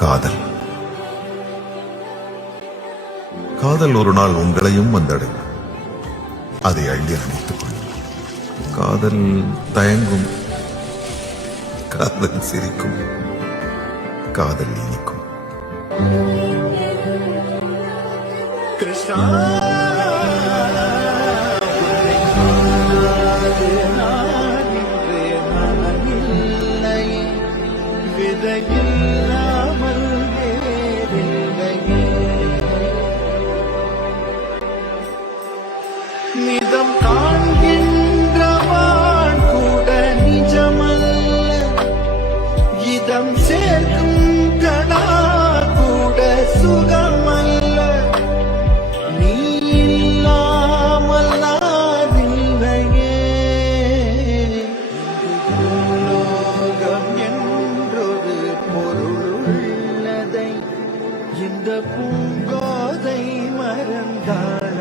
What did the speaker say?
காதல். காதல் ஒரு நாள் உங்களையும் வந்தடையும். அதை அள்ளி அணைத்துக் கொள்ளும். காதல் தயங்கும், காதல் சிரிக்கும், காதல் இனிக்கும். கிருஷ்ணா விதையில்லாமல் வேறில்லையே. நிதம் காண்கின்றவான் கூட நிஜமல்ல, இதம் சேர்க்கும் கணா கூட சுகமல்ல. நீ இல்லாமல் நான் இல்லையே. லோகம் என்றொரு பொருளுள்ளதை இந்த பூங்கோதை மறந்தாள்.